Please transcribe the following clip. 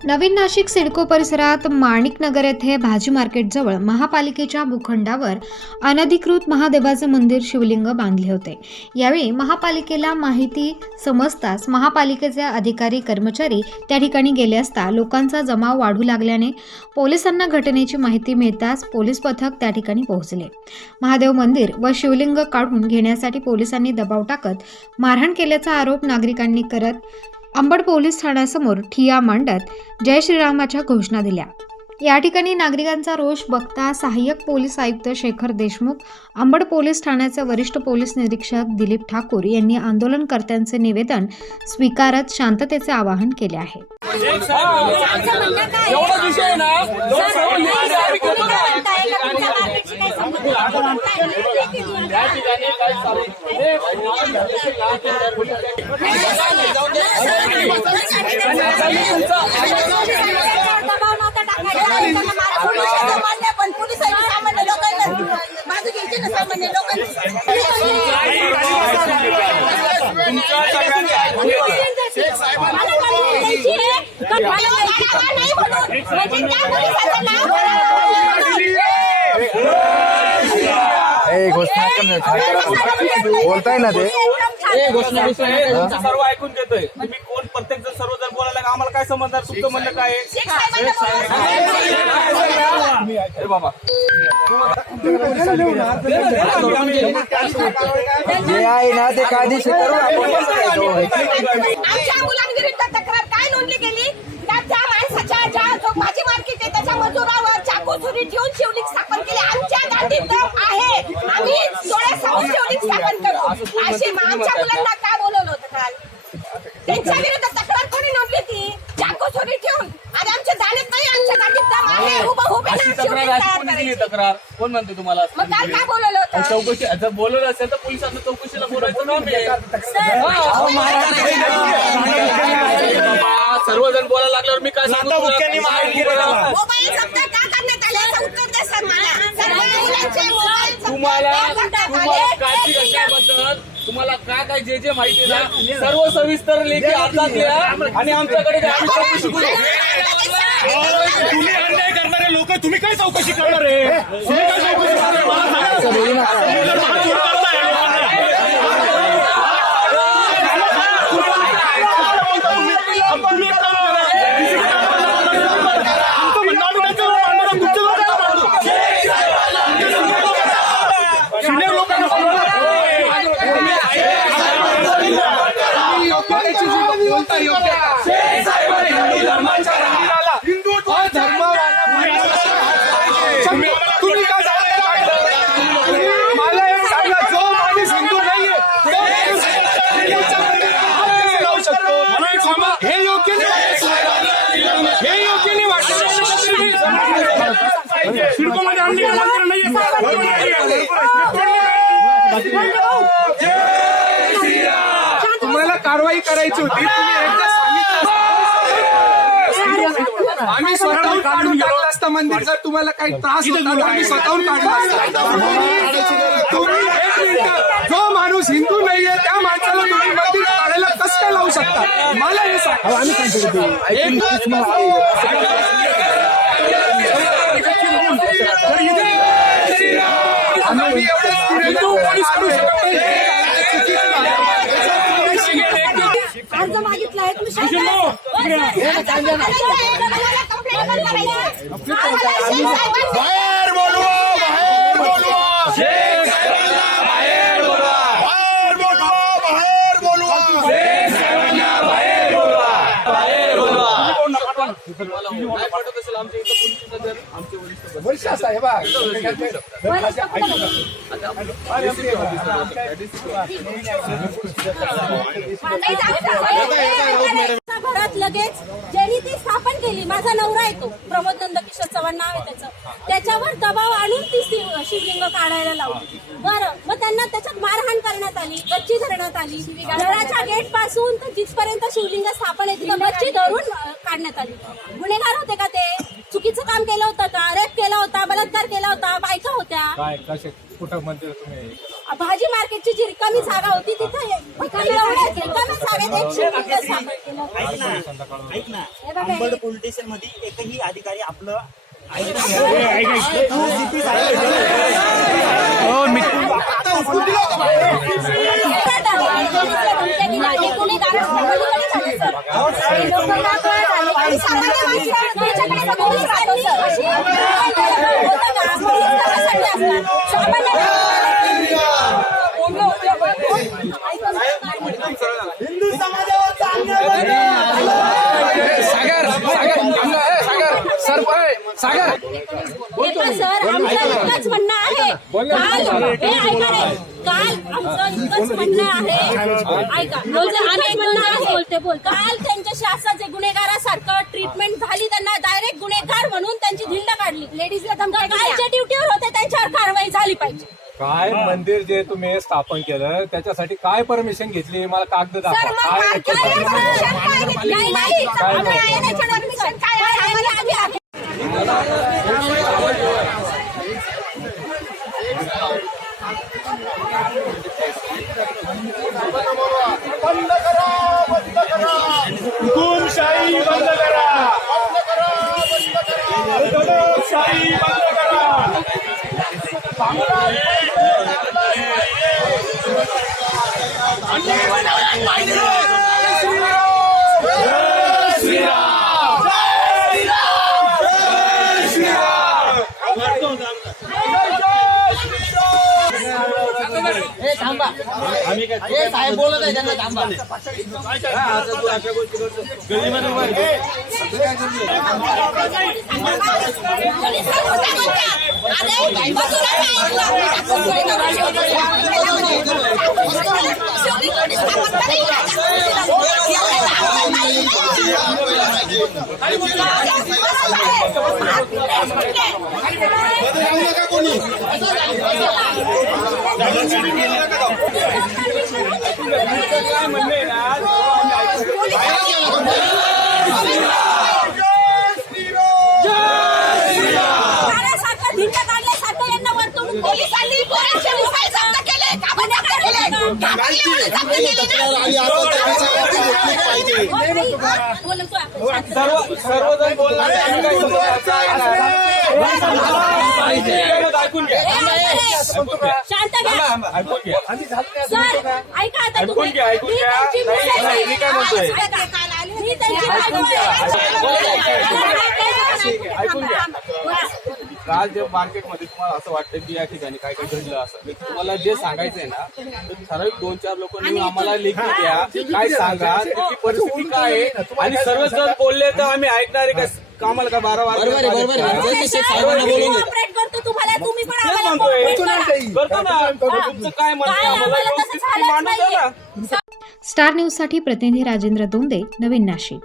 नवीन नाशिक सिडको परिसरात माणिकनगर येथे भाजी मार्केटजवळ महापालिकेच्या भूखंडावर अनधिकृत महादेवाचे मंदिर शिवलिंग बांधले होते। यावेळी महापालिकेला माहिती समजताच महापालिकेचे अधिकारी कर्मचारी त्या ठिकाणी गेले असता लोकांचा जमाव वाढू लागल्याने पोलिसांना घटनेची माहिती मिळताच पोलीस पथक त्या ठिकाणी पोहोचले। महादेव मंदिर व शिवलिंग काढून घेण्यासाठी पोलिसांनी दबाव टाकत मारहाण केल्याचा आरोप नागरिकांनी करत अंबड पोलीस ठाण्यासमोर ठिय्या मांडत जय श्रीरामाच्या घोषणा दिल्या। या ठिकाणी नागरिकांचा रोष बघता सहाय्यक पोलीस आयुक्त शेखर देशमुख, अंबड पोलीस ठाण्याचे वरिष्ठ पोलीस निरीक्षक दिलीप ठाकूर यांनी आंदोलनकर्त्यांचे निवेदन स्वीकारत शांततेचे आवाहन केले आहे। पण पोलिसांनी सामान्य लोकांना बाजू घ्यायची ना, सामान्य बोलताय ना ते सर्व ऐकून घेतोय। तुम्ही कोण प्रत्येक जण सर्वजण बोलायला आम्हाला काय समजणार? तुमचं म्हणणं काय आहे बाबा? जे आहे ना ते कायदेशीर करू आमच्या मुलांविरुद्ध तक्रार काय नोंदली गेली? त्या माणसाच्या ज्या जो भाजी मार्केट आहे त्याच्या मजुरावर चाकू सुरी ठेवून शिवलिंग स्थापन केले। आमच्या गांधीत दम आहे, आम्ही डोळ्यासमोर शिवलिंग स्थापन करू अशी आमच्या मुलांना का बोलवलं होतं काल? त्यांच्या विरुद्ध तक्रार कोणी नोंदली ती? चाकू सुरी ठेवून आणि आमच्या जाणत नाही, आमच्या गांधीत दम आहे, उभे तक्रार कोण म्हणते तुम्हाला? मग काल काय बोलवलं होतं? चौकशी जर बोलवलं असेल तर पोलिसांना चौकशीला बोलायचं ना। सर्वजण बोलायला लागल्यावर मी काय सांगू? मोबाईल जप्त का करण्यात आले याचं उत्तर द्या सर मला। सर्व मुलांचे मोबाईल जप्त तुम्हाला का करण्यात आले? काळजी घटनेबद्दल तुम्हाला काय काय जे माहिती ना सर्व सविस्तर लेखी अर्जात द्या आणि आमच्याकडे द्या, आम्ही चौकशी करू। तुम्ही अन्याय करणारे लोक तुम्ही काय चौकशी करणार आहे? तुम्ही काय चौकशी मला एक सांगा, जो माणूस हिंदू नाहीये हे योग्य नाही, हे योग्य नाही वाटत। सिडकोमध्ये आणली तुम्हाला कारवाई करायची होती, तुम्ही एकदा सांगितलं आम्ही स्वतःहून काढून टाकलं असतं मंदिर। जर तुम्हाला काही त्रास होता तर आम्ही स्वतःहून काढलं असतं। तुम्ही एक मिनिट, जो माणूस हिंदू नाहीये त्या माणसाला तुम्ही मंदिर काढायला कसं काय लावू शकता? मला हे सांगा। आम्ही अर्ज मागितला आहे तुम्ही बाहेर बोलवा, बाहेर बोलवा, बाहेर बोलवा, बाहेर बोलवा, बाहेर बोलवा। वरिष्ठ साहेब घरात लगेच ज्यांनी ती स्थापन केली, माझा नवरा आहे तो प्रमोद नंदकिशोर चव्हाण नाव आहे त्याचं, त्याच्यावर दबाव आणून ती शिवलिंग काढायला लावली। बरं, मग त्यांना त्याच्यात मारहाण करण्यात आली, गच्ची धरण्यात आली। घराच्या गेट पासून तर जिथपर्यंत शिवलिंग स्थापन आहे तिथं गच्ची धरून काढण्यात आली। गुन्हेगार होते का ते? चुकीचं काम केलं होतं का? रेप केला होता, बलात्कार केला होता, बायका होत्या? काय कुठं मंदिर तुम्ही भाजी मार्केटची जी रिकामी जागा होती तिथे एवढ्या रिकामी जागेत एक शिवलिंग स्थापन केलं. ऐक ना अंबड पोलीस स्टेशन मध्ये एकही अधिकारी आपलं हिंदू समाजावर सर आमचं इतकंच म्हणणं आहे काल आमचं इतकंच म्हणणं आहे ऐका काल त्यांच्या शासनाचे गुन्हेगारासारखं ट्रीटमेंट झाली त्यांना डायरेक्ट गुन्हेगार म्हणून त्यांची धिंड काढली लेडीजला कालच्या ड्युटीवर होते त्यांच्यावर कारवाई झाली पाहिजे. काय मंदिर जे तुम्ही स्थापन केलं त्याच्यासाठी काय परमिशन घेतली मला कागद सर दाखवा. मग काय परमिशन काय आहे? बंद करा हुकुमशाही बंद करा दडपशाही बंद करा. साहेब बोलत आहे त्यांना थांबा. काय म्हणणे ना धिंड काढल्यासारखं यांना वर्तवणूक पोलिसांनी पोरांचे मोबाईल जप्त केले, कामाने केले, सर्वजण बोलणार ऐकून घ्या शांत घ्या. ऐकून घ्या सर ऐका आता ऐकून घ्या ऐकून घ्या नाही मी काय म्हणतोय मी त्यांची बाजू ऐकून घ्या. काल जे मार्केटमध्ये तुम्हाला असं वाटतं की या ठिकाणी काय काय घडलं असं तुम्हाला जे सांगायचंय ना तर ठराविक 2-4 लोक नेऊन आम्हाला लेखी द्या काय सांगा त्याची परिस्थिती काय आहे आणि सर्वच जण बोलले तर आम्ही ऐकणारे का कामाला का 12 ऑपरेट करतो तुम्हाला तुम्ही पण तेच आम्हाला म्हणतोय cooperate करा. करतो ना तुमचं काय म्हणणं काय आम्हाला आम्हाला तसं व्यवस्थित झालंच मांडून द्या नाहीये. ना. स्टार न्यूजसाठी प्रतिनिधी राजेंद्र दोंदे, नवीन नाशिक.